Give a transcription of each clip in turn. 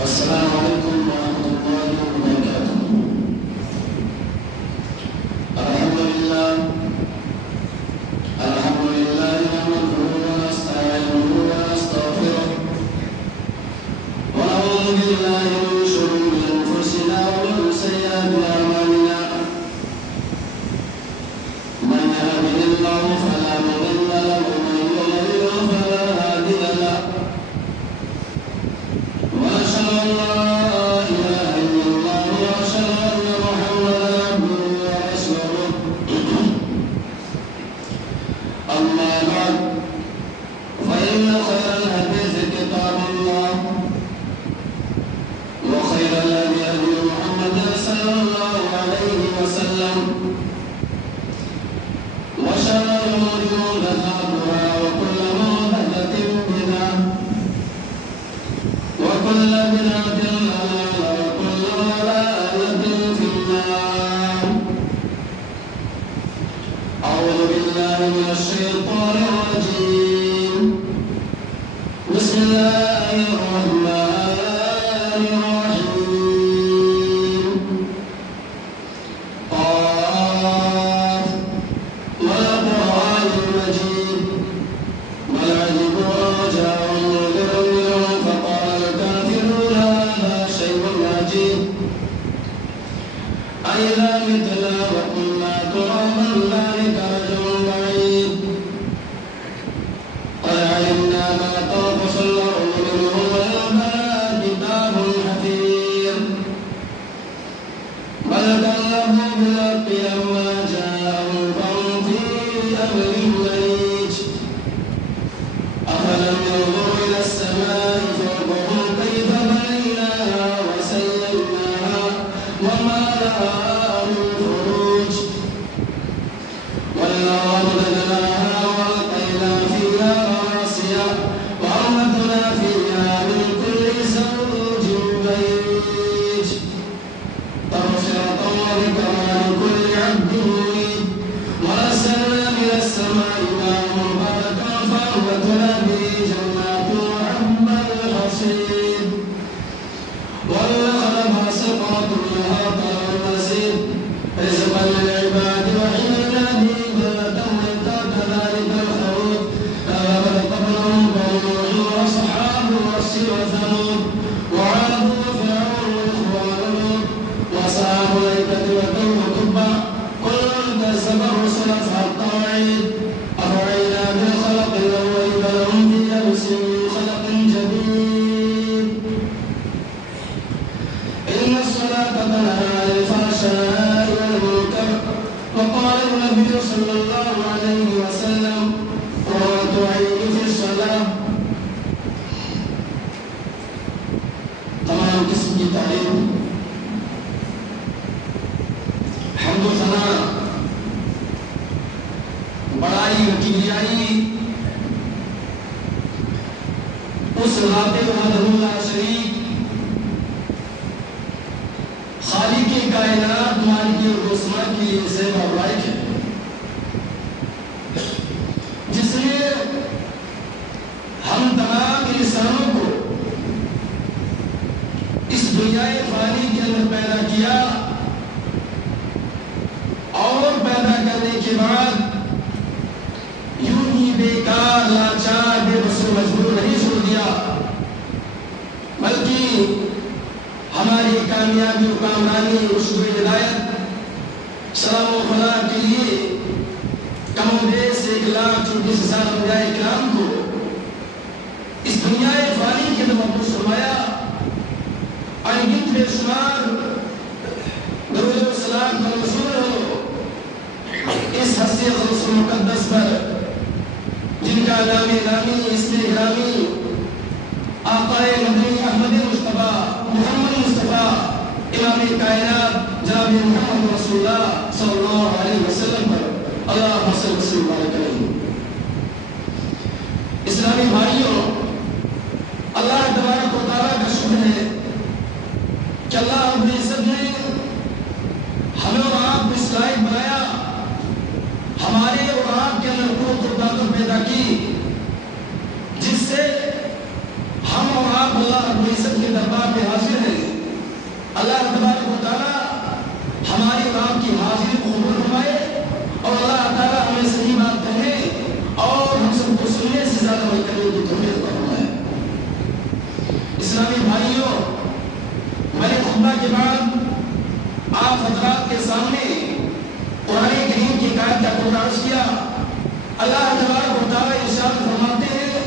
السلام علیکم ورحمۃ اللہ وبرکاتہ۔ الحمد للہ نحمده ونستعینه ونستغفره ونعوذ باللہ من شرور انفسنا ومن سیئات اعمالنا، من يهده الله فلا مضل له ومن يضلل فلا هادي له، وأشهد أن لا إله إلا الله وأشهد أن محمدا عبده ورسوله، أما بعد فإن خير الحديث كتاب الله وخير الهدي هدي محمد صلى الله عليه وسلم، وشر الأمور محدثاتها وكل محدثة بدعة وكل بدعة ضلالة وكل ضلالة في النار. أعوذ بالله من الشيطان الرجيم. بسم الله الرحمن الرحيم. قاف والقرآن المجيد بل عجبوا أن جاءهم منذر منهم فقال الكافرون هذا شيء عجيب أإذا متنا وكنا ترابا ذلك رجل بعيد قد علمنا ما تنقص الأرض منهم ولنا كتاب حفيظ بل كذبوا بالحق لما جاءهم فهم في أمر مريج أفلم ينظروا إلى السماء فوقهم كيف بنيناها وزيناها وما لها من فروج والأرض مددناها وألقينا فيها رواسي وأنبتنا فيها من كل زوج بهيج تبصرة وذكرى لكل عبد منيب ونزلنا من السماء ماء مباركا فأنبتنا به جنات وحب الحصيد والنخل باسقات لها طلع نضيد رزقا للعباد وحينا به بلدة ميتا كذلك الخروج كذبت قبلهم قوم نوح وأصحاب الرس وثمود وعاد وفرعون وإخوان لوط وأصحاب الأيكة وقوم تبع كل كذب الرسل فحق وعيد أفعينا بالخلق الأول بل هم في لبس من خلق جديد إن الصلاة تنهى عن الفحشاء والمنكر وقال النبي صلى الله عليه وسلم قرة عيني في الصلاة. تمام قسم کی تعلیم حمد و ثنا بڑائی و کبریائی اس ذات وحدہ لا شریک خالق کائنات مالک الرسما کی سیوا لائق ہے، جس نے ہم تمام انسانوں کو اس دنیا فانی کے اندر پیدا کیا اور پیدا کرنے کے بعد یوں ہی بیکار لاچار بے بس و مجبور نہیں چھوڑ دیا، بلکہ ہماری کامیابی و کامرانی رشد و ہدایت سلام و فلاح کے لیے کم و بیش 1,34,000 انبیاء کرام کو اس دنیا فانی کے اندر مبعوث فرمایا، اور ان بے شمار درود و سلام کا رسول ہو اس ہستی خلوص مقدس پر جن کا نام نامی اسم گرامی آقا مدنی احمد مصطفیٰ محمد مصطفیٰ امام کائنات جناب محمد رسول اللہ صلی اللہ علیہ وسلم پر اللہم صلی وسلم وبارک علیہ۔ اسلامی بھائیوں، اللہ تبارک و تعالیٰ کا شکر ہے کہ اللہ رب العزت نے ہمیں اور آپ کو اس لائق بنایا، ہمارے اور آپ کے اندر قوت و طاقت پیدا کی، جس سے ہم اور آپ اللہ اسلامی بھائیوں، میں نے خطبہ کے بعد آپ حضرات کے سامنے قرآن کریم کی آیت کا ترجمہ کیا۔ اللہ تبارک و تعالیٰ ارشاد فرماتے ہیں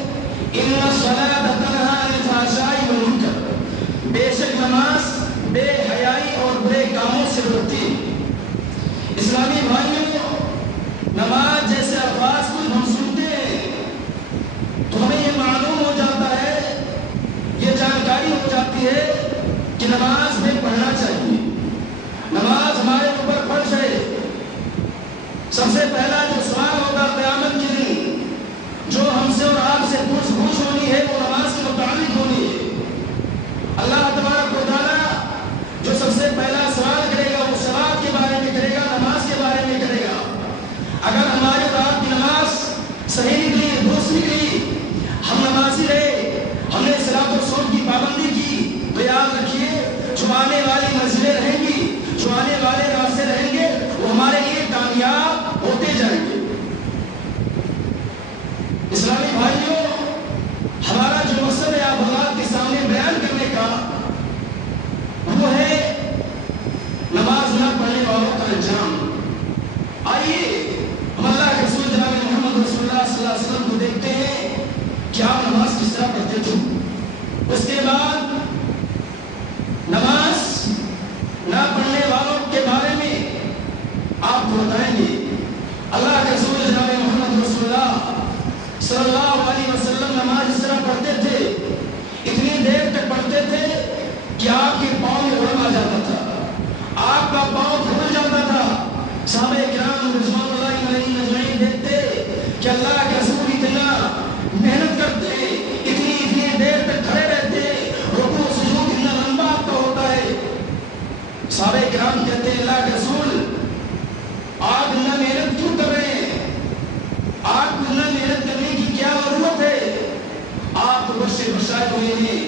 ان الصلاۃ تنہی عن الفحشاء والمنکر، بے شک نماز بے حیائی اور برے کاموں سے روکتی ہے۔ اسلامی بھائیوں، نماز جیسے الفاظ کو ہم سنتے ہیں تو ہمیں یہ معلوم ہو جاتا ہے، یہ جانکاری ہو جاتی ہے کہ نماز میں پڑھنا چاہیے، نماز ہمارے اوپر فرض ہے۔ سب سے پہلا جو سوال ہوگا قیامت کے دن، جو ہم سے اور آپ سے پوچھ ہونی ہے، وہ نماز کے متعلق ہونی ہے۔ اللہ تبارک و تعالیٰ جو سب سے پہلا سوال کرے گا وہ صلاۃ کے بارے میں کرے گا، نماز کے بارے میں کرے گا۔ اگر ہماری اور آپ کی نماز صحیح نکلی، درست نکلی، ہم نمازی رہے، ہم نے صلاۃ و صوم کی پابندی کی، تو یاد رکھیے جو آنے والی منزلیں رہیں گی، جو آنے والے راستے رہیں گے، وہ ہمارے لیے کامیاب ہوتے جائیں گے۔ اسلامی بھائیوں، ہمارا جو مقصد ہے آپ حضرات کے سامنے بیان کرنے کا، وہ ہے نماز نہ پڑھنے والوں کا انجام۔ آئیے ہم اللہ کے رسول جناب محمد رسول اللہ صلی اللہ علیہ وسلم کو دیکھتے ہیں کہ آپ نماز کس طرح پڑھتے تھے۔ اس کے بعد نماز نہ پڑھنے والوں کے بارے میں آپ کو بتائیں گے۔ اللہ کے رسول جناب محمد رسول اللہ صلی اللہ علیہ وسلم نماز اس طرح پڑھتے تھے، اتنی دیر تک پڑھتے تھے کہ آپ کے پاؤں میں ورم آ جاتا تھا، آپ کا پاؤں پھول جاتا تھا۔ صحابہ کرام رضوان اللہ علیہم اجمعین دیکھتے کہ اللہ کے رسول اتنا محنت کرتے، اتنی دیر تک کھڑے رہتے، رکوع سجود اتنا لمبا آپ کا ہوتا ہے۔ صحابہ کرام کہتے ہیں اللہ کے رسول آپ اتنا محنت کیوں کر رہے ہیں؟ آپ کو اتنا محنت کرنے کی کیا ضرورت ہے؟ آپ کو بس سے بشائے ہوئے ہیں۔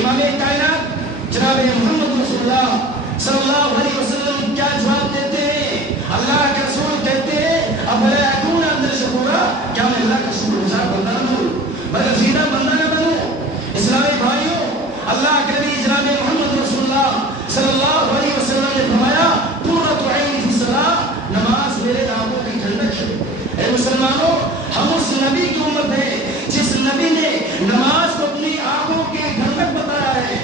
امام کائنات جناب محمد رسول اللہ صلی اللہ علیہ وسلم کیا جواب دیتے ہیں؟ اللہ کے رسول کہتے ہیں افلا اکون عبدا شکورا، کیا میں اللہ کا شکر گزار بندہ نہ بنوں، برگزیدہ بندہ نہ بنوں؟ اسلامی بھائیوں، اللہ کے نبی جناب محمد رسول اللہ صلی اللہ علیہ وسلم نے فرمایا قرۃ عین فی الصلاۃ، نماز میرے آنکھوں کی ٹھنڈک ہے۔ اے مسلمانوں، ہم اس نبی کی امت ہیں جس نبی نے نماز کو اپنی آنکھوں کی ٹھنڈک بتایا ہے۔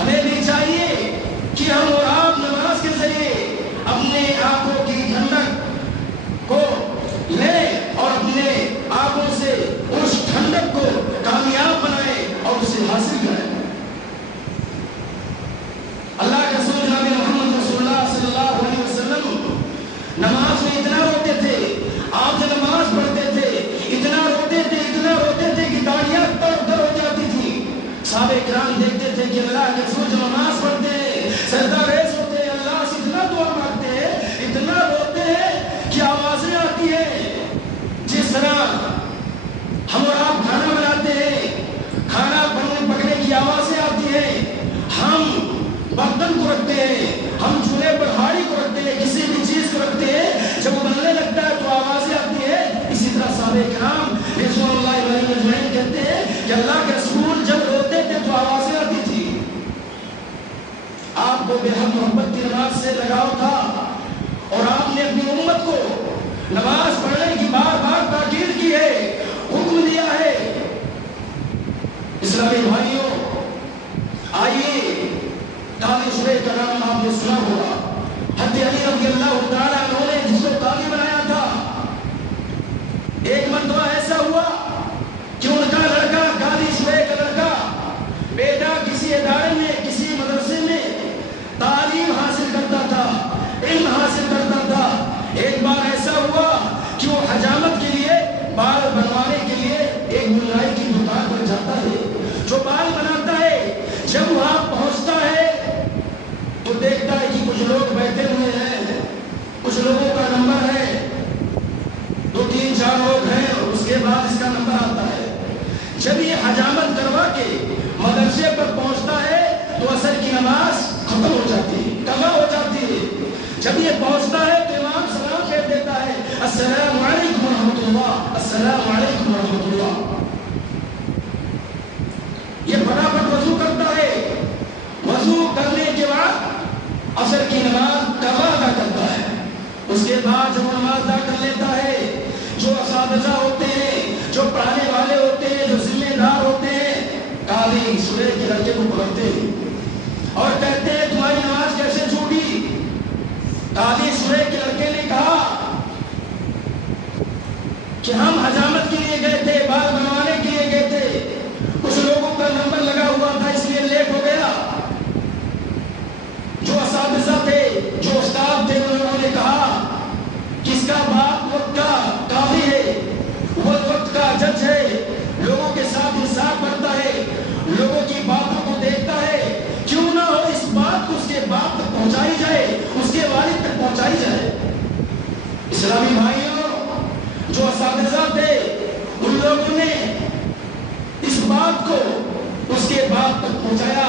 ہمیں بھی چاہیے کہ ہم اور آپ نماز کے ذریعے اپنے آنکھوں کی ٹھنڈک کو لیں اور اپنے آنکھوں سے اس ٹھنڈک کو کامیاب بنائیں اور اسے حاصل کریں۔ اللہ کے رسول جناب محمد رسول اللہ صلی اللہ علیہ وسلم نماز میں اتنا روتے تھے، آپ جب نماز پڑھتے تھے اتنا روتے تھے کہ داڑیاں تر ہو جاتی تھی۔ صحابہ کرام دیکھتے تھے کہ اللہ کے رسول جب نماز پڑھتے ہیں سجدہ ریز ہوتے ہیں، اللہ سے اتنا دعا مانگتے ہیں، اتنا روتے ہیں کہ آوازیں آتی ہیں۔ جس طرح ہم اور آپ کھانا بناتے ہیں، کھانا پکنے کی آوازیں آتی ہیں، ہم برتن کو رکھتے ہیں، ہم چولہے پر ہاڑی کو رکھتے ہیں، کسی بھی چیز کو رکھتے ہیں، جب وہ بننے لگتا ہے تو آوازیں آتی ہے۔ اسی طرح صحابہ کرام رضوان اللہ علیہم اجمعین کہتے ہیں کہ اللہ کے رسول جب روتے تھے تو آوازیں آتی تھی۔ آپ کو بے حد محبت کی نماز سے لگاؤ تھا اور آپ نے اپنی امت کو نماز پڑھنے کی بار بار تاکید کی ہے، حکم دیا ہے۔ اسلامی بھائیوں، آئیے تالی سورہ کا نام آپ نے سنا ہوگا، حضرت علی رضی اللہ تعالیٰ عنہ نے جس کو قاضی بنایا تھا، ایک مرتبہ ایسا ہوا کہ ان کا لڑکا، قاضی سورہ کا لڑکا بیٹا کسی ادارے میں، کسی مدرسے میں تعلیم حاصل کرتا تھا، علم حاصل کرتا تھا۔ ایک بار ایسا ہوا کہ وہ حجامت کے لیے، بال بنوانے کے لیے ایک ملائی کی دکان پر جاتا ہے، جو بال بناتا ہے۔ جب وہاں پہنچتا ہے تو دیکھتا ہے کہ کچھ لوگ بیٹھے ہوئے ہیں، کچھ لوگوں کا نمبر ہے، 2 3 4 لوگ ہیں اور اس کے بعد اس کا نمبر آتا ہے۔ جب یہ حجامت کروا کے مدرسے پر پہنچتا ہے تو عصر کی نماز ختم ہو جاتی ہے، قضا ہو جاتی ہے۔ جب یہ پہنچتا ہے تو امام سلام کہہ دیتا ہے السلام علیکم ورحمۃ اللہ، السلام علیکم ورحمۃ اللہ۔ یہ فٹافٹ ہوتے ہیں اور کہتے ہیں تمہاری نماز کیسے چھوٹی؟ قاضی شریح کے لڑکے نے کہا کہ ہم حجامت کے لیے گئے تھے، بال بنوانے کے لیے گئے تھے، کچھ لوگوں کا نمبر لگا ہوا تھا اس لیے لیٹ ہو گیا۔ جو اساتذہ تھے، جو استاد تھے، انہوں نے کہا کہ اس کا باپ وقت کا قاضی ہے، وہ وقت کا جج ہے، لوگوں کے ساتھ انصاف کرتا ہے، لوگوں کی باتوں کو دیکھتا ہے، کیوں نہ ہو اس بات کو اس کے باپ تک پہنچائی جائے، اس کے والد تک پہنچائی جائے۔ اسلامی بھائیوں، جو اساتذہ تھے ان لوگوں نے اس بات کو اس کے باپ تک پہنچایا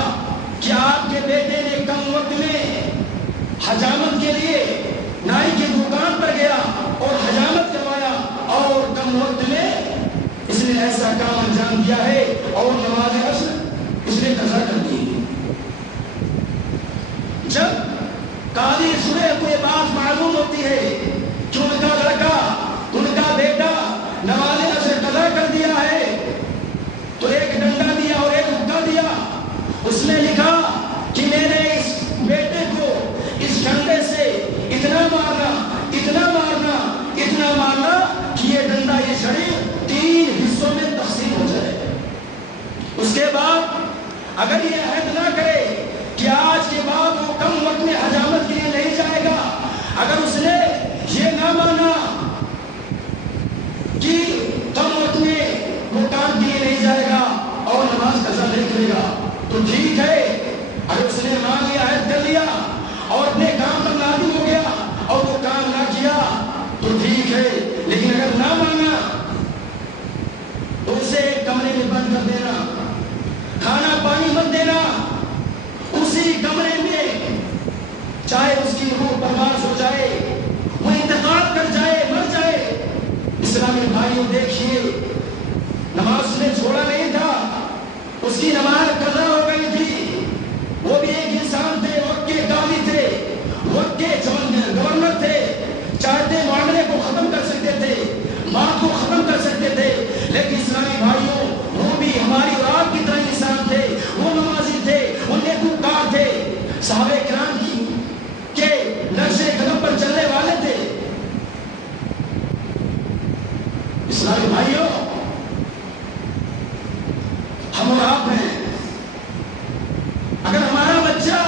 کہ آپ کے بیٹے نے کم وقت میں حجامت کے لیے نائی کی دکان پر گیا اور حجامت کروایا، اور کم وقت میں اس نے ایسا کام انجام دیا ہے اور نماز عصر اس نے قضا کر دی۔ جب قاضی شریح کو یہ بات معلوم ہوتی ہے کہ ان کا لڑکا، ان کا بیٹا نماز عصر قضا کر دیا ہے، تو ایک ڈنڈا دیا اور ایک حکا دیا۔ اس نے لکھا کہ میں نے اس بیٹے کو اس ڈنڈے سے اتنا مارنا، اتنا مارنا، اتنا مارنا کہ یہ ڈنڈا، یہ چھڑی 3 حصوں میں تقسیم ہو جائے۔ اس کے بعد اگر یہ عہد نہ کرے کہ آج کے بعد وہ کم وقت میں حجامت کے لیے نہیں جائے گا، اگر اس نے یہ نہ مانا کہ کم وقت میں وہ کام کے لیے نہیں جائے گا اور نماز قضا نہیں کرے گا، تو ٹھیک ہے۔ اگر اس نے مان لیا، عہد کر لیا اور اپنے کام پر نادم ہو گیا اور وہ کام نہ کیا تو ٹھیک ہے، لیکن اگر نہ مانا تو اسے ایک کمرے میں بند کر دینا، کھانا پانی مت دینا، اسی کمرے میں چاہے اس کی روح پرواز ہو جائے، وہ انتقال کر جائے، مر جائے۔ اسلامی بھائیوں دیکھیے، نماز اس نے چھوڑا نہیں تھا، اس کی نماز قضا ہو گئی تھی۔ وہ بھی ایک انسان تھے، وقت کے قاضی تھے، وقت کے گورنر تھے، چاہتے معاملے کو ختم کر سکتے تھے، بات کو ختم کر سکتے تھے، لیکن اسلامی بھائیوں وہ بھی ہماری اور آپ کی طرح انسان تھے، وہ نمازی تھے، وہ نیکوکار تھے، صحابہ کرام کے نقش قدم پر چلنے والے تھے۔ اسلامی بھائیوں، ہم اور آپ ہیں، اگر ہمارا بچہ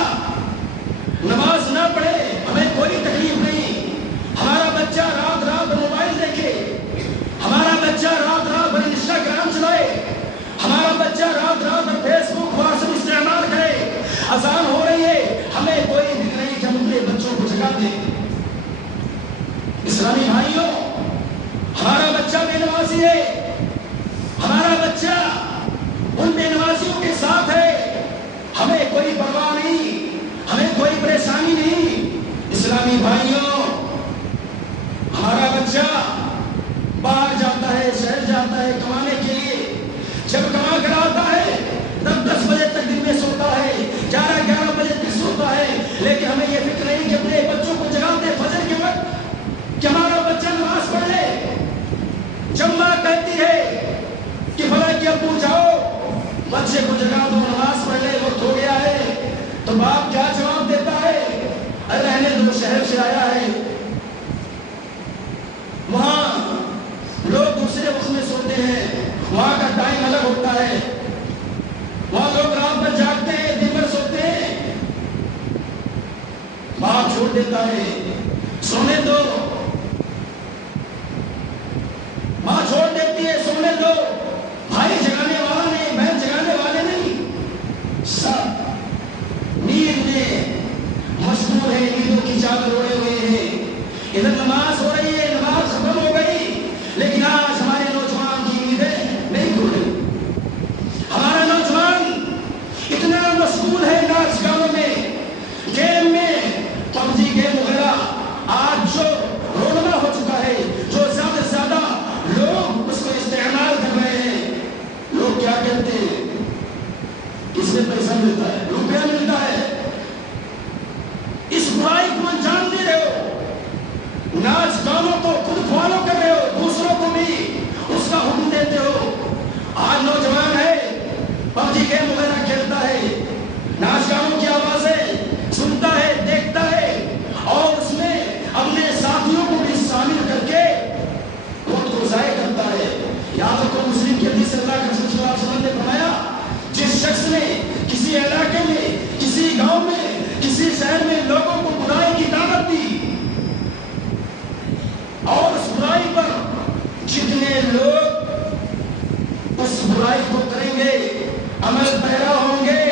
نماز نہ پڑھے ہمیں کوئی تکلیف نہیں، ہمارا بچہ رات رات موبائل دیکھے، ہمارا بچہ رات رات بھر انسٹاگرام چلائے، ہمارا بچہ رات رات بھر فیس بک واٹس ایپ استعمال کرے، اذان ہو رہی ہے، ہمیں کوئی فکر نہیں کہ ہم اپنے بچوں کو جگا دیں۔ اسلامی بھائیوں، ہمارا بچہ بے نمازی ہے، ہمارا بچہ ان بے نمازیوں کے ساتھ ہے، ہمیں کوئی پرواہ نہیں، ہمیں کوئی پریشانی نہیں۔ اسلامی بھائیوں، ہمارا بچہ باہر جاتا ہے، شہر جاتا ہے کمانے کے لیے، جب کما کر آتا ہے تب 10 بجے تک دن میں سوتا ہے، 11 بجے تک سوتا ہے، لیکن ہمیں یہ فکر نہیں کہ اپنے بچوں کو جگاتے فجر کے وقت کہ ہمارا بچہ نماز پڑھ لے۔ جب ماں کہتی ہے کہ فلاں کے ابو جاؤ بچے کو جگا دو، نماز پڑھ لے، وقت ہو گیا ہے، تو باپ کیا جواب دیتا ہے؟ ارے رہنے دو، شہر سے آیا ہے، وہاں لوگ دوسرے وقت میں سوتے ہیں، وہاں کا ٹائم الگ ہوتا ہے، وہاں لوگ رات بھر جاگتے ہیں، دن بھر سوتے ہیں۔ باپ چھوڑ دیتا ہے، سونے دو، ماں چھوڑ دیتی ہے، سونے دو، بھائی جگانے والا نہیں، بہن جگانے والے نہیں، سب نیند میں مشغول ہے، نیندوں کی چادر اوڑے ہوئے ہیں۔ ادھر نماز ہو رہی ہے، نماز ختم ہو گئی، لیکن آج ہمارے نوجوان کی نیندیں نہیں کھل رہی۔ ہمارا نوجوان اتنا مشغول ہے ناچ گانوں میں، گیم میں، پب جی گیم وغیرہ، آج جو رونما ہو چکا ہے، جو زیادہ سے زیادہ لوگ اس کو استعمال کر رہے ہیں۔ لوگ کیا کہتے ہیں؟ کس میں پیسہ ملتا ہے، روپیہ ملتا ہے، اس برائی کو انجام دے رہے ہو، ناچ گانوں کو خود فالو کر رہے ہو، دوسروں کو بھی اس کا حکم دیتے ہو۔ آج نوجوان ہے، پب جی گیم وغیرہ کھیلتا ہے، علاقے میں، کسی گاؤں میں، کسی شہر میں لوگوں کو برائی کی دعوت دی، اور اس برائی پر جتنے لوگ اس برائی کو کریں گے، عمل پیرا ہوں گے،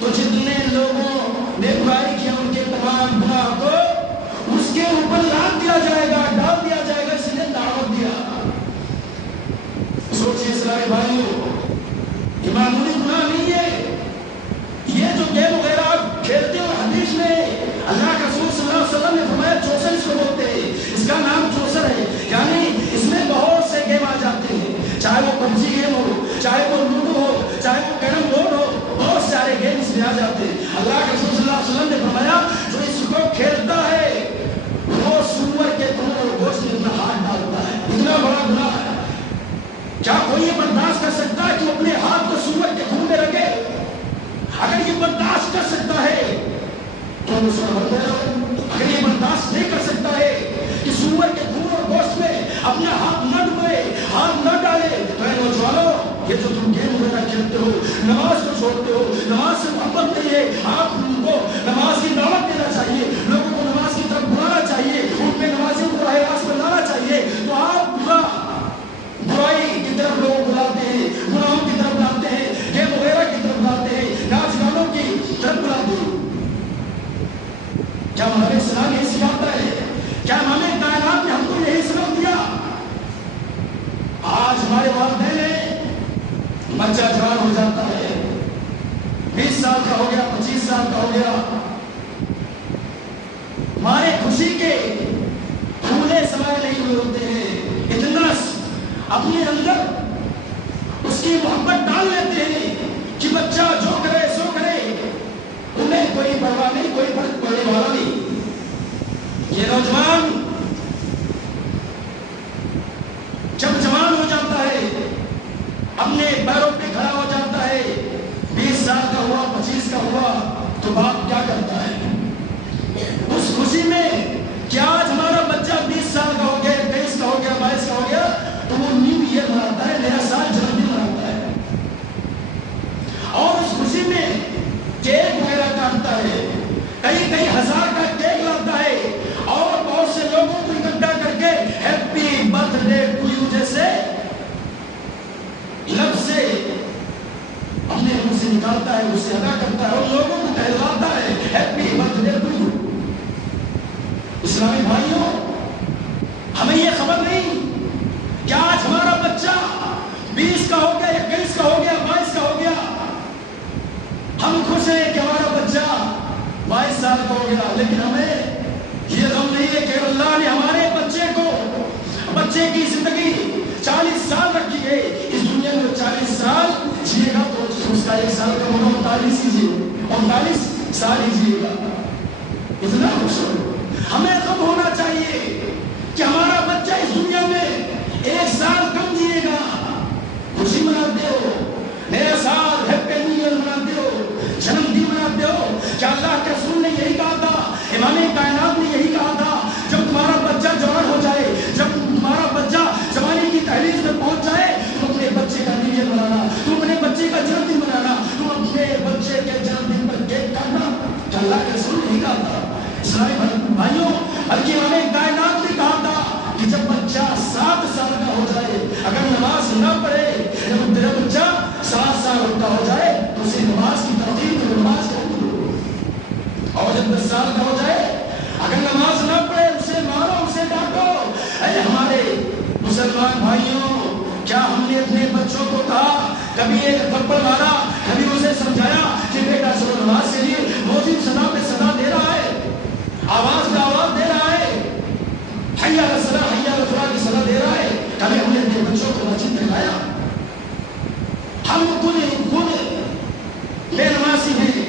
تو جتنے لوگوں نے برائی کیا ان کے تمام گناہ کو اس کے اوپر لاد دیا جائے گا، ڈال دیا جائے گا، اس نے دعوت دیا۔ سوچئے اسلامی بھائیوں، یہ معمولی گناہ نہیں ہے۔ یہ جو گیم وغیرہ آپ کھیلتے ہو، حدیث میں اللہ کے رسول صلی اللہ علیہ وسلم نے فرمایا چوسر اس کو بولتے ہیں، اس کا نام چوسر ہے، یعنی اس میں بہت سے گیم آ جاتے ہیں، چاہے وہ پبجی گیم ہو، چاہے وہ لوڈو ہو، چاہے وہ کیرم بورڈ ہو، بہت سارے گیم اس میں آ جاتے ہیں۔ اللہ کے رسول صلی اللہ علیہ وسلم نے فرمایا جو اس کو کھیلتا ہے وہ سور کے خون اور گوشت میں اپنا ہاتھ ڈالتا ہے، اتنا بڑا گناہ ہے۔ کیا کوئی یہ برداشت کر سکتا ہے کہ اپنے ہاتھ کو سور کے خون میں رکھے؟ اگر یہ برداشت کر سکتا ہے تو اگر یہ برداشت نہیں کر سکتا ہے کہ سور کے خون اور گوشت میں اپنا ہاتھ نہ ڈبے، ہاتھ نہ ڈالے، تو اے نوجوانوں، یہ جو تم گیم وغیرہ کھیلتے ہو، نماز کو چھوڑتے ہو، نماز سے محبت نہیں ہے، آپ ان کو نماز کی دعوت دینا چاہیے، لوگوں کو نماز کی طرف بلانا چاہیے، ان پہ نمازیوں کو راہ راست پر لانا چاہیے، تو آپ برائی کی طرف لوگ بلاتے ہیں، گناہوں کی طرف بلاتے ہیں، گیم وغیرہ کی طرف بلاتے ہیں، ناچ گانوں کی طرف بلاتے ہیں۔ کیا ہمارے اسلام یہی سکھاتا ہے؟ کیا ہمیں کائنات نے ہم کو یہی سبق دیا؟ آج ہمارے والدین نے بچہ جوان ہو جاتا ہے، 20 سال کا ہو گیا، 25 سال کا ہو گیا، ہمارے خوشی کے پھولے سمائے نہیں ہوئے ہوتے ہیں، اتنا اپنے اندر اس کی محبت ڈال لیتے ہیں کہ بچہ جو کرے سو کرے، انہیں کوئی پرواہ نہیں، کوئی فرق پڑنے والا نہیں۔ یہ نوجوان جب جوان ہو جاتا ہے، اپنے پیروں پہ کھڑا ہو جاتا ہے، 20 سال کا ہوا، 25 کا ہوا، تو باپ کیا کرتا ہے؟ اس خوشی میں کہ آج ہمارا بچہ 20 سال کا ہو گیا، 23 کا ہو گیا، 22 کا ہو گیا، تو وہ نیو ایئر مناتا ہے، نیا سال جنم دن مناتا ہے، اور اس خوشی میں کیک وغیرہ کاٹتا ہے، کئی ہزار کا کیک لاتا ہے، اور بہت سے لوگوں کو اکٹھا کر کے ہیپی برتھ ڈے ٹو یو جیسے لفظ سے اپنے منہ سے نکالتا ہے، اسے ادا کرتا ہے اور لوگوں کو کہلواتا ہے ہیپی برتھ ڈے ٹو یو۔ اسلامی بھائیوں، ہمیں یہ خبر نہیں کہ آج ہمارا بچہ 20 کا ہو گیا، 21 کا ہو گیا، 22 کا ہو گیا، ہم خوش ہیں کہ ہمارا بچہ 22 سال کا ہو گیا، لیکن ہمیں یہ غم نہیں ہے کہ اللہ نے ہمارے بچے کی زندگی 40 سال رکھی ہے، اس دنیا میں 40 سال جیے گا تو اس کا 1 سال کا ہوگا 39 ہی 39 سال ہی جیے گا۔ اتنا خوش ہو، ہمیں غم ہونا چاہیے کہ ہمارا بچہ اس دنیا میں 1 سال کم جیے گا۔ خوشی مناتے ہو، نیا سال ہیپی نیو ایئر مناتے ہو، جنم دن مناتے ہو، کیا اللہ کے رسول نے یہی کہا تھا، امام کائنات نے یہی کہا تھا، جب تمہارا بچہ جوان ہو جائے، جب تمہارا بچہ جوانی کی تحریک میں پہنچ جائے، تم اپنے بچے کا نیو ایئر منانا، تم اپنے بچے کا جنم دن منانا، تم اپنے بچے کے جنم دن پر کیک کاٹنا، کیا اللہ کے رسول نے یہی کہا تھا؟ اسلامی بھائیوں، بلکہ امام کائنات نے کہا تھا کہ جب بچہ 7 سال کا ہو جائے، اگر نماز نہ پڑھے، جب تیرا بچہ 7 سال کا ہو جائے تو اسے نماز کی ترتیب میں نماز کرو، اور جب 10 سال کا ہو جائے اگر نماز نہ پڑھے اسے مارو، اسے ڈانٹو۔ اے ہمارے مسلمان بھائیوں، کیا ہم نے اپنے بچوں کو کہا، کبھی ایک تھپڑ مارا، کبھی اسے سمجھایا کہ بیٹا چلو نماز کے لیے، موجود صدا پہ صدا دے رہا ہے، آواز پہ آواز دے رہا ہے، حی علی الصلاۃ حی علی الفلاح کی صدا دے رہا ہے، کبھی ہم نے اپنے بچوں کو مسجد میں لایا؟ ہم خود بے نمازی ہیں،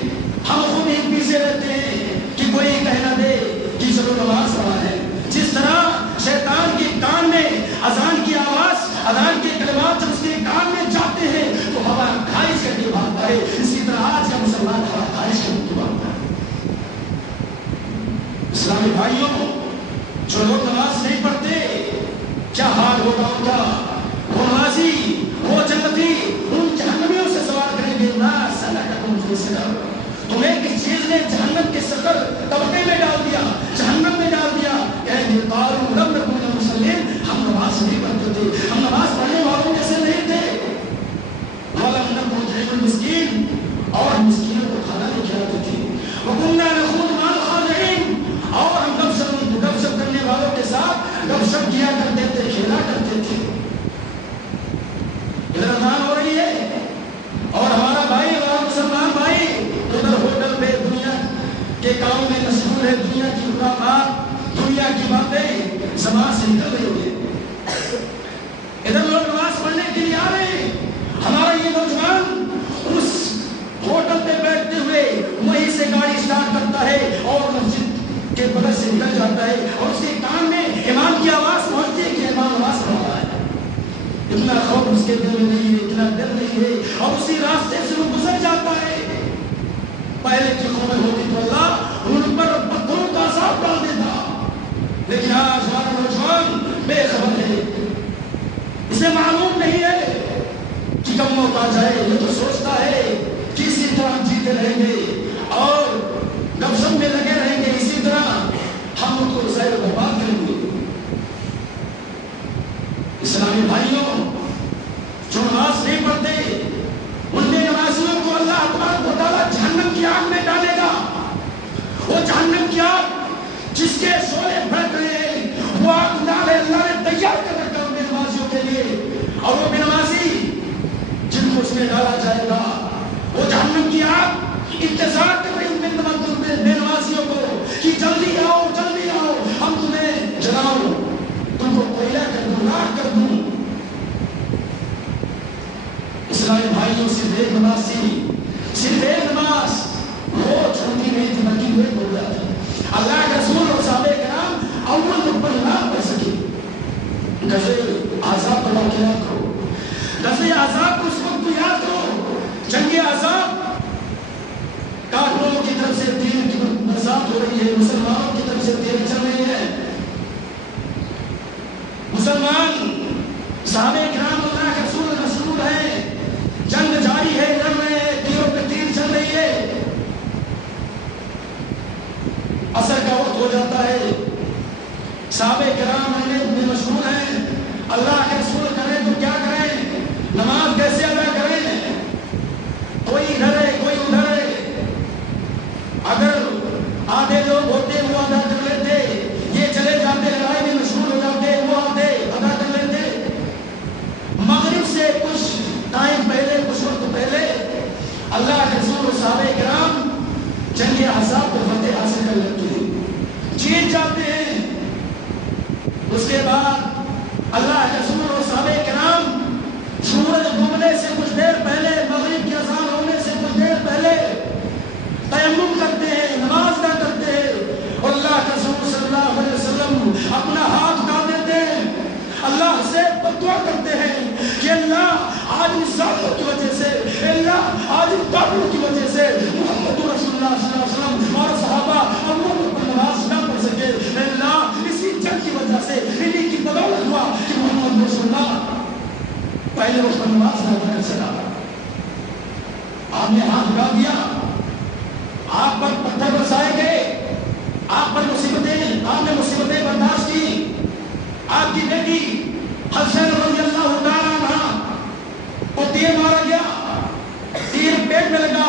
ہم خود ہی پیچھے رہتے ہیں کہ کوئی کہنا دے کہ چلو نماز پڑھا ہے۔ جس طرح شیطان کے کان میں اذان کی آواز، اذان کے کلمات جب اس کے کان میں جاتے ہیں تو ہوا خارج کر کے بھاگتا ہے، اسی طرح آج کا مسلمان ہوا خارج کر کے بھاگتا ہے۔ اسلامی بھائیوں، جو لوگ نماز نہیں پڑھتے کیا حال ہوگا ان کا؟ وہ نمازی، وہ جنتی ان جہنمیوں سے سوال کریں گے، نا سلککم فی سقر، تمہیں کس چیز نے جہنم کے سقر طبقے میں ڈال دیا، جہنم میں ڈال دیا؟ کہیں گے قالوا لم نکن من المصلین، ہم نماز نہیں پڑھتے تھے، ہم نماز پڑھنے والوں میں سے نہیں تھے۔ ولم نکن نطعم المسکین، اور مسکینوں کو کھانا نہیں کھلاتے تھے۔ وکنا نخوض مع الخاضعین، اور ہم گپ شپ کرنے والوں کے ساتھ گپ شپ کیا کرتے تھے، کھیلا کرتے تھے۔ ادھر اذان ہو رہی ہے اور ہمارا بھائی، ہمارا مسلمان بھائی ادھر ہوٹل پہ دنیا کے کام میں مشغول ہے، دنیا کی خرافات، دنیا کی باتیں زبان سے نکل رہی ہے۔ ادھر لوگ نماز پڑھنے کے لیے آ رہے ہیں، ہمارا یہ نوجوان اس ہوٹل پہ بیٹھتے ہوئے وہیں سے گاڑی اسٹارٹ کرتا ہے اور مسجد کے بغل سے نکل جاتا ہے، اور اس کے کان میں امام کی آواز پہنچتی ہے کہ امام نماز پڑھ رہا ہے۔ اتنا خوف اس کے دل میں نہیں ہے، اتنا ڈر نہیں ہے، اور اسی راستے سے وہ گزر جاتا ہے۔ پہلے کی قومیں ہوتی تو اللہ ان پر پتھروں کا عذاب ڈال دیتا، لیکن آج ہمارا نوجوان بے خبر ہے، اسے معلوم نہیں ہے کہ کب موت آ جائے۔ یہ تو سوچتا ہے کہ اسی طرح ہم جیتے رہیں گے اور گپ شپ میں لگے رہیں گے، اسی طرح ہم ان کو ضائع برباد کریں گے۔ اسلامی بھائیوں، جو نماز نہیں پڑھتے ان بے نمازیوں کو اللہ تبارک و تعالیٰ جہنم کی آگ میں ڈالے گا۔ وہ جہنم کی آگ جس کے شعلے بھڑک رہے ہیں، وہ آگ ڈالے اللہ نے تیار کر رکھا ان بے نمازیوں کے لیے، اور وہ بے نمازی جن کو اس میں ڈالا جائے گا، وہ جہنم کی آگ انتظار کر رہی ان بے نمازیوں کو کہ جلدی آؤ، جلدی آؤ، ہم تمہیں جلاؤ، تم کو کوئلہ کر دوں، راکھ کر دوں۔ اسلامی بھائیوں، صرف ایک نماز تھی، صرف ایک نماز، وہ چھوٹی نہیں تھی بلکہ وہ بول رہا تھا۔ اللہ کے رسول اور صحابہ کرام اول نمبر نہ پڑھ سکے۔ غزوہ احزاب کا واقعہ یاد کرو، غزوہ احزاب کو اس وقت کو یاد کرو، جنگ احزاب، کافروں کی طرف سے تیر کی برسات ہو رہی ہے، مسلمانوں کی طرف سے تیر چل رہی ہے۔ مسلمان صحابہ کرام اللہ کے رسول مسلول ہیں، جنگ جاری ہے، لڑ رہے ہیں، تیروں پہ تیر چل رہی ہے۔ عصر کا وقت ہو جاتا ہے، صحابہ کرام میں مشغول ہیں، اللہ کے رسول کریں تو کیا کریں، نماز کیسے ادا کریں، کوئی ادھر ہے کوئی ادھر ہے۔ اگر آدھے لوگ ہوتے وہ ادا کر لیتے، یہ چلے جاتے لڑائی میں مشغول ہو جاتے، وہ آتے ادا کر لیتے۔ مغرب سے کچھ ٹائم پہلے، کچھ وقت پہلے اللہ کے رسول و صحابہ کرام جنگ احزاب کو فتح حاصل کر لیتے ہیں، جیت جاتے ہیں۔ اس کے بعد اللہ کے رسول و صحابہ کرام سورج ڈوبنے سے کچھ دیر پہلے، مغرب کی اذان ہونے سے کچھ دیر پہلے تیمم کرتے ہیں، نماز ادا کرتے ہیں، اور اللہ کے رسول صلی اللہ علیہ وسلم اپنا ہاتھ اٹھا دیتے ہیں، اللہ سے دعا کرتے ہیں کہ اللہ آج اس ظالموں کی وجہ سے، اللہ آج ان کافروں کی وجہ سے محمد رسول اللہ صلی اللہ علیہ وسلم اور صحابہ اللہ پر نماز نہ پڑھ سکے، اللہ اسی جنگ کی وجہ سے انہیں کی بدولت ہوا کہ محمد رسول اللہ پہلے اس پر نماز نہ پڑھ سکا۔ آپ نے ہاتھ اٹھا دیا، آپ پر پتھر برسائے گئے، آپ پر مصیبتیں، آپ نے مصیبتیں برداشت کی۔ آپ کی بیٹی حفصہ رضی اللہ تعالیٰ عنہا کو تیر مارا گیا، تیر پیٹ میں لگا،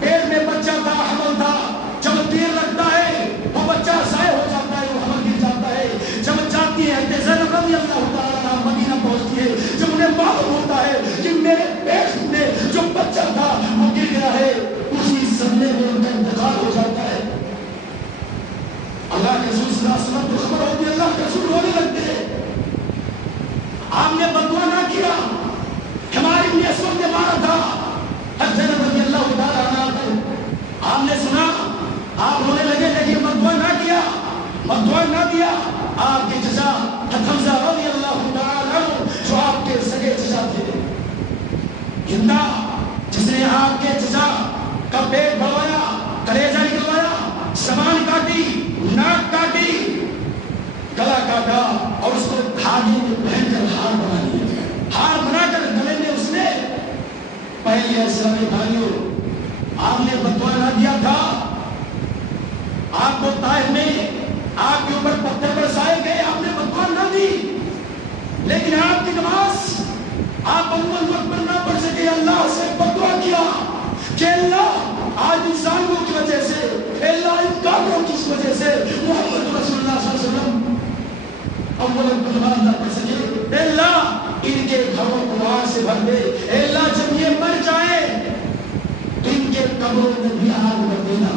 پیٹ میں بچہ تھا، حمل تھا۔ جب تیر لگتا ہے وہ بچہ ضائع ہو جاتا ہے، وہ حمل گر جاتا ہے۔ جب جاتی ہے زینب رضی اللہ تعالیٰ عنہا مدینہ پہنچتی ہے، جب انہیں معلوم ہوتا ہے کہ میرے پیٹ میں جو بچہ تھا وہ گر گیا ہے، اسی صدمے میں ان کا انتقال ہو جاتا ہے۔ اللہ کے رسول صلی اللہ علیہ وسلم کو خبر ہوتی ہے، اللہ کے رسول رونے لگتے ہیں۔ آپ نے بدعا نہ کیا، ہماری ابن اسود نے مارا تھا حضرت رضی اللہ تعالیٰ عنہ کو، آپ نے سنا، آپ رونے لگے، لیکن بدعا نہ کیا، بدعا نہ دیا۔ آپ کے چچا حمزہ رضی اللہ تعالیٰ عنہ جو آپ کے سگے چچا تھے، ہندا جس نے آپ کے چچا کا پیٹ بڑھوایا، کلیجہ نکلوایا، زبان کاٹی، ناک کاٹی، گلا کاٹا، اور اس کو دھاگے میں پہن کر ہار بنا لیا، ہار بنا کر گلے میں اس نے پہن لیا۔ اسلامی بھائیوں، آپ نے بدعا نہ دیا، اول وقت پر نہ پڑھ سکے اللہ سے بدعا کیا کہ اللہ آج انسانوں کی وجہ سے اللہ ان کافروں کی وجہ سے محمد رسول اللہ صلی اللہ علیہ وسلم اول وقت پر نہ پڑھ سکے اللہ ان کے گھروں کو آگ سے بھر دے اللہ جب یہ مر جائے تو ان کے قبروں میں بھی آگ بھر دینا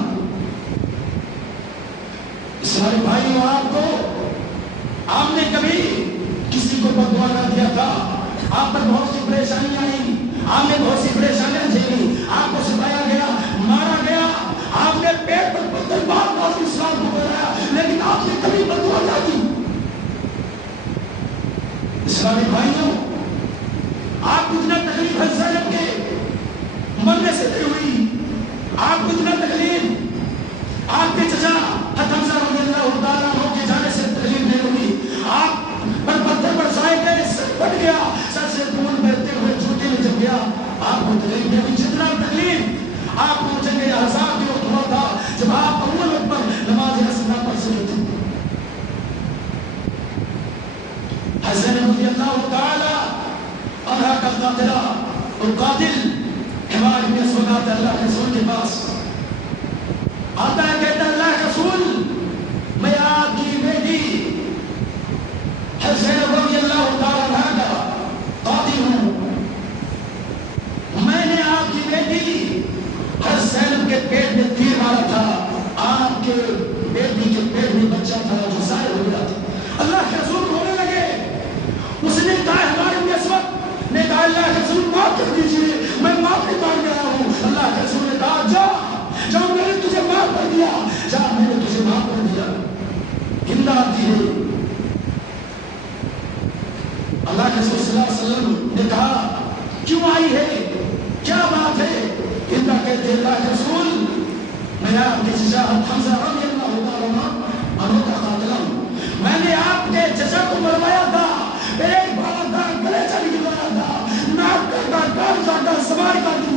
اسلامی بھائیوں آپ نے کبھی کسی کو بدعا نہ دیا تھا آپ پر بہت سی پریشانیاں آئی آپ نے بہت سی پریشانیاں جھیلی آپ کو ستایا گیا مارا گیا آپ نے پیٹ پر پتھر مار اور اسلام کو بنایا لیکن آپ نے کبھی بدعا نہ دی اسلامی بھائیوں آپ کو اتنا تکلیف ہے زینب کے مرنے سے دی ہوئی آپ کو اتنا تکلیف آپ کے چچا حمزہ رضی اللہ تعالیٰ عنہ کے جانے سے تکلیف نہیں ہوئی آپ پر پتھر برسائے گئے سر پھٹ گیا سر سے خون بہتے ہوئے جوتے میں جم گیا آپ کو تکلیف نہیں ہوئی جتنا تکلیف آپ کو جنگ احزاب کے وقت ہوا تھا جب آپ اول وقت پر نماز عصر نہ پڑھ سکے تھے حسین رضی اللہ تعالیٰ عنہ کا قاتلہ اور قاتل حمار بن اسود آتا ہے اللہ کے رسول کے پاس آتا ہے کہتا ہے اللہ کے رسول میں آپ کی بیٹی حسین رضی اللہ تعالیٰ عنہ کا قاتل ہوں میں نے آپ کی بیٹی حسین کے پیٹ میں تیر مارا تھا آپ کے بیٹی کے پیٹ میں بچہ تھا جو ظاہر ہو گیا تھا اللہ کے رسول رونے لگے اس نے کہا ہمارے بھی اس وقت نے کہا اللہ کے رسول معاف کر دیجئے میں معافی مانگ گیا ہوں اللہ کے رسول نے کہا جا میں نے تجھے معاف کر دیا جا میں نے تجھے معاف کر دیا امداد دی ہے اللہ کے رسول صلی اللہ علیہ وسلم نے کہا کیوں آئی ہے کیا بات ہے امداد کہتے ہیں اللہ کے رسول میں آپ کے چچا حمزہ رضی اللہ عنہ کا قاتل ہوں میں نے آپ کے چچا کو مروایا تھا ایک بھالا تھا گلے چلی گلایا تھا ناک کرتا کار کاٹا سواری کاٹی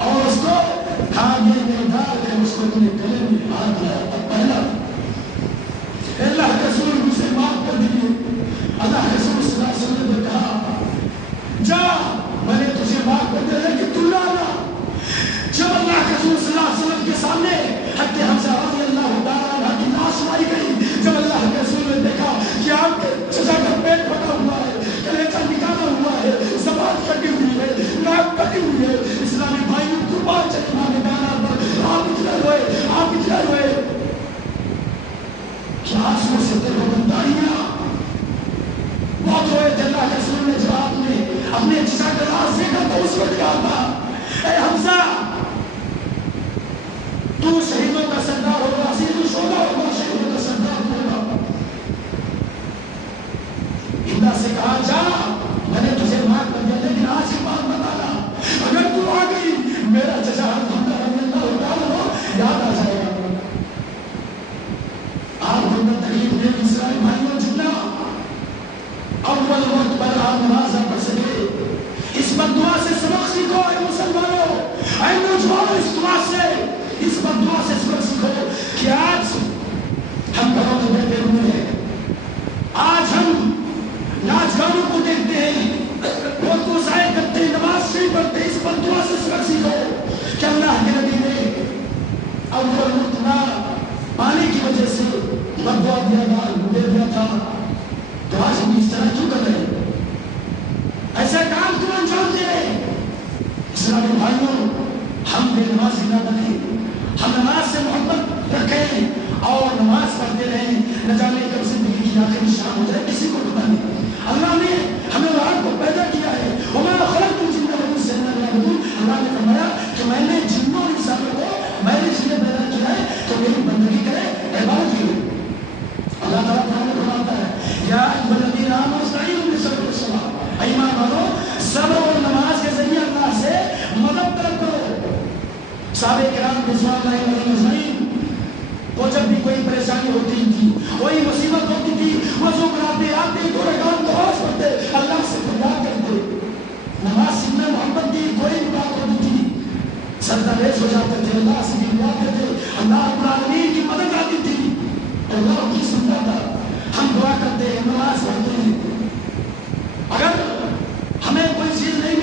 اور اس کو کھانے میں ڈال کے اس کو اپنے گلے میں ہاتھ لایا اور پہلا اللہ کے رسول مجھے معاف کر دیجیے اللہ کے رسول صلی اللہ علیہ وسلم نے کہا جا میں نے تجھے معاف کر دیا لیکن تو لانا جب اللہ کے رسول صلی اللہ علیہ وسلم کے سامنے حضرت حمزہ رضی اللہ تعالیٰ عنہ کی لاش لائی گئی جب اللہ کے رسول نے دیکھا کہ آپ کے چچا کا پیٹ پھٹا ہوا ہے کلیجہ نکالا ہوا ہے زبان کٹی ہوئی ہے ناک کٹی ہوئی ہے اسلامی بھائیوں قربان چلنا نکالا پر آپ اتنا ہوئے کیا آنسو سے تیرے بنداریاں بہت ہوئے تھے اللہ کے رسول نے جب آپ نے اپنے چچا کا راز دیکھا تو اس وقت کہا تھا اے حمزہ تو شہیدوں کا سردار ہوگا سید الشہداء ہوگا شہیدوں کا سردار ہوگا اللہ سے کہا جا میں نے تجھے معاف کر دیا لیکن آج کی بات بتانا اگر تو آ گئی میرا چچا حمزہ رضی اللہ تعالیٰ عنہ یاد آ جائے گا آپ کو اندر تکلیف دے اسرائیل بھائیوں جتنا اول وقت پر آپ نماز نہ پڑھ سکے اس بددعا سے سبق سیکھو اے مسلمانوں اے نوجوانوں اس دعا سے اس بددعا سے سبق سیکھو کہ آج ہم گھروں میں بیٹھے ہوئے ہیں آج ہم ناچ گانوں کو دیکھتے ہیں وقت کو ضائع کرتے ہیں نماز نہیں پڑھتے اس بددعا سے سبق سیکھو کہ اللہ کے نبی نے اول وقت نہ پانی کی وجہ سے بددعا دیا تھا تو آج ہم اس طرح کیوں کر رہے ہیں ایسا کام کیوں انجام دے رہے ہیں اسلامی بھائیوں ہم بے نمازی نہ بنیں ہم نماز سے محبت رکھیں اور نماز پڑھتے رہیں نہ جانے کب زندگی کی آخری شام ہو جائے کسی کو پتہ نہیں اللہ نے ہمیں رات کو پیدا کیا ہے وَمَا خَلَقْتُ الْجِنَّ وَالْإِنسَ إِلَّا لِيَعْبُدُونِ اللہ نے فرمایا کہ میں نے جنوں اور انسانوں کو میں نے اس لیے پیدا کیا ہے کہ میری بندگی کرے عبادت کرے اللہ تعالیٰ قرآن میں فرماتا ہے یا ایھا الذین آمنوا استعینوا بالصبر والصلاۃ ایمان والو صبر اور نماز کے ذریعے اللہ سے مدد طلب کرو صحابہ کرام رضوان اللہ علیہم اجمعین وہ جب بھی کوئی پریشانی ہوتی تھی کوئی مصیبت ہوتی تھی وضو کراتے آتے دو رکعت نماز پڑھتے اللہ سے فریاد کرتے نماز سیکھنا محبت کی کوئی بھی بات ہوتی تھی سجدہ ریز ہو جاتے تھے اللہ سے فریاد کرتے اللہ رب العالمین کی مدد آتی تھی اللہ کی سنتا تھا ہم دعا کرتے ہیں نماز پڑھتے ہیں اگر ہمیں کوئی چیز نہیں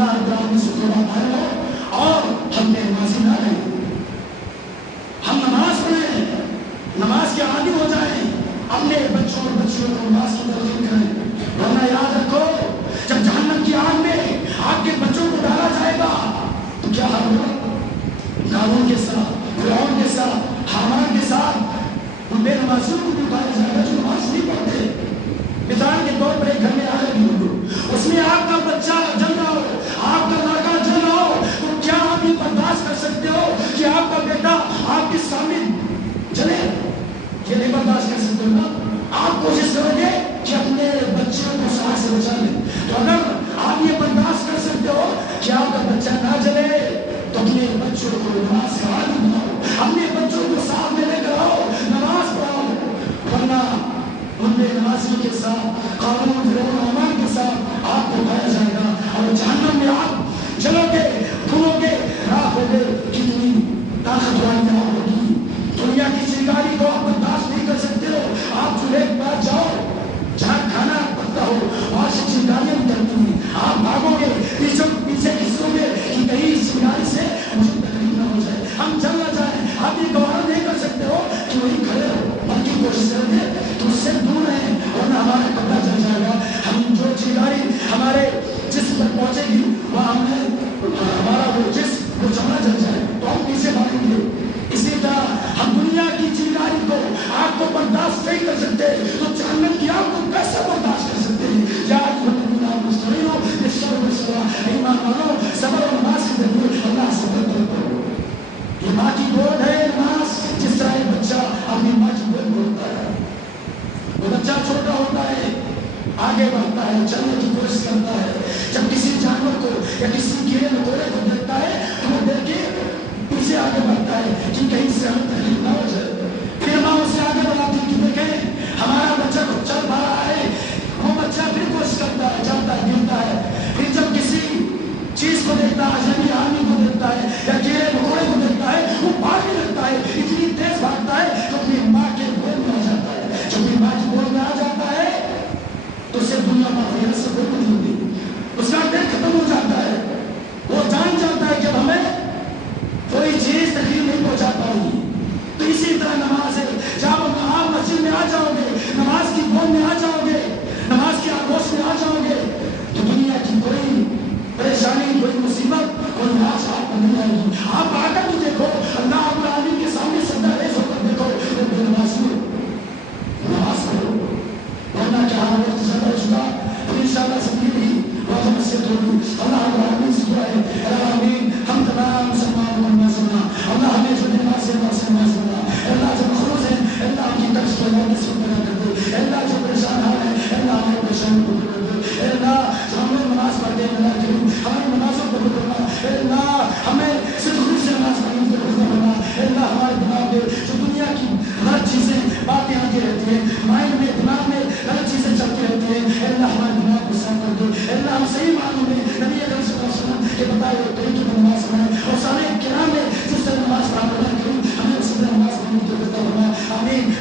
اللہ تعالیٰ سے فرماتا ہے اور ہم نے نمازی نہ رہیں، ہم نماز پڑھیں، نماز کے عادی ہو جائیں، اپنے بچوں اور بچیوں کو نماز کی ترغیب کریں، ورنہ یاد رکھو جب جہنم کی آگ میں آپ کے بچوں کو ڈالا جائے گا تو کیا حال ہوگا؟ قارون کے ساتھ، فرعون کے ساتھ، حامان کے ساتھ ان بے نمازیوں کو بھی اٹھایا جائے گا جو نماز نہیں پڑھتے۔ مثال کے طور پر ایک گھر میں آگ لگی ہو، اس میں آپ کا بچہ جل رہا ہو، آپ کا لڑکا جل رہا ہو، تو کیا آپ یہ برداشت کر سکتے ہو کہ آپ کا بیٹا آپ کے سامنے جلے؟ یہ نہیں برداشت کر سکتے نا۔ آپ کوشش کرو گے کہ اپنے بچوں کو آگ سے بچا لیں، تو اگر آپ یہ برداشت کر سکتے ہو کہ آپ کا بچہ نہ جلے تو اپنے بچوں کو نماز کا عادی بناؤ، اپنے بچوں کو ساتھ میں لے کر آؤ، نماز پڑھاؤ، ورنہ ان بے نمازیوں کے ساتھ، قارون، فرعون، حامان کے ساتھ آپ کو اٹھایا جائے گا اور جہنم میں آپ جلو گے، پھولو گے، راکھ ہوگے۔ کتنی طاقت والی آگ ہوگی، دنیا کی چنگاری کو آپ برداشت نہیں کر سکتے ہو، آپ چولہے کے پاس جاؤ جہاں کھانا پکتا ہو وہاں سے چنگاریاں نکلتی ہیں، آپ بھاگو گے، پیچھے کھسو گے کہ کہیں اس چنگاری سے مجھے تکلیف نہ ہو جائے، ہم جل نہ جائیں۔ آپ یہ گوارا نہیں کر سکتے ہو کہ وہیں کھڑے ہو، بلکہ کوشش کریں گے تو اس سے دور رہیں، ورنہ ہمارا کپڑا جل جائے گا۔ ہم جو چنگاری ہمارے جسم تک پہنچے گی وہ ہمارا وہ جسم، وہ چمڑا جل جائے تو ہم پیچھے بھاگیں گے۔ اسی طرح ہم دنیا کی چنگاری کو، آگ کو برداشت نہیں کر سکتے تو جہنم کی آگ کو کیسے برداشت کر سکتے ہیں؟ یا ایمان والو، صبر اور نماز کے ذریعے اللہ سے کرو۔ یہ ماں کی گود ہے نماز، جس طرح ایک بچہ اپنی ماں کی گود بولتا ہے، وہ بچہ چھوٹا ہوتا ہے، آگے بڑھتا ہے، چلنے کی کوشش کرتا ہے، جب کسی جانور کو یا کسی کیڑے مکوڑے کو دیکھتا ہے تو وہ دیکھ کے پیچھے آگے بڑھتا ہے کہ کہیں سے ہمیں تکلیف نہ ہو جائے۔ پھر ماں اسے آگے بڑھاتی ہے کہ دیکھیں ہمارا بچہ کو چل پا رہا ہے، وہ بچہ پھر کوشش کرتا ہے، چلتا ہے، گرتا ہے، پھر جب کسی چیز کو دیکھتا ہے، اجنبی آدمی کو دیکھتا ہے یا کیڑے مکوڑے کو دیکھتا ہے، وہ بھاگنے لگتا ہے، اتنی تیز بھاگتا ہے تو اپنی ماں کے گود میں آ جاتا ہے۔ جب اپنی ماں کی گود میں آ جاتا ہے تو اسے دنیا میں سے کوئی نہیں ہوتی، اس کا دل ختم ہو جاتا ہے، وہ جان جاتا ہے کہ ہمیں کوئی چیز تکلیف نہیں پہنچا پاؤں گی۔ تو اسی طرح نماز ہے، جب آپ مسجد میں آ جاؤ گے، نماز کی گود میں آ جاؤ گے، نماز کے آگوش میں آ جاؤ گے تو دنیا کی کوئی پریشانی، کوئی مصیبت، کوئی ناش آپ کو نہیں آئے گی۔ آپ آ کر بھی دیکھو، اللہ رب العالمین کے سامنے سجدہ ریز ہو کر دیکھو، بے نمازی ہو، نماز پڑھو، ورنہ کیا وقت زیادہ ہو چکا، پھر انشاءاللہ سب کی بھی وقت مسجد ہوگی۔ اللہ رب العالمین سے دعا ہے، آمین۔ ہم تمام مسلمان کو نماز پڑھنا، اللہ ہمیں جو نماز سے نماز پڑھنا، اللہ جو مخلوص ہے اللہ کی طرف سے اللہ کی سنت بنا کر دے، اللہ جو پریشان ہے اللہ ہمیں پریشان کو کر دے، اللہ جو ہم لوگ نماز پڑھتے ہیں اللہ کریم ہماری نمازوں کو قبول کرنا، اللہ ہمیں صرف خود سے نماز پڑھنے کو قبول کرنا، اللہ ہمارے دماغ میں جو دنیا کی غلط چیزیں باتیں آتی رہتی ہیں، مائنڈ میں دماغ میں غلط چیزیں چلتی رہتی ہیں، اللہ ہمارے دماغ کو صاف کر دے، اللہ ہم صحیح معنوں میں نبی اکرم صلی اللہ علیہ وسلم کے بتائے ہوئے طریقے پر نماز پڑھیں اور صحابہ کرام نے جس طرح نماز پڑھا اللہ کریم ہمیں اسی طرح نماز پڑھنے کی توفیق عطا فرمائے، آمین۔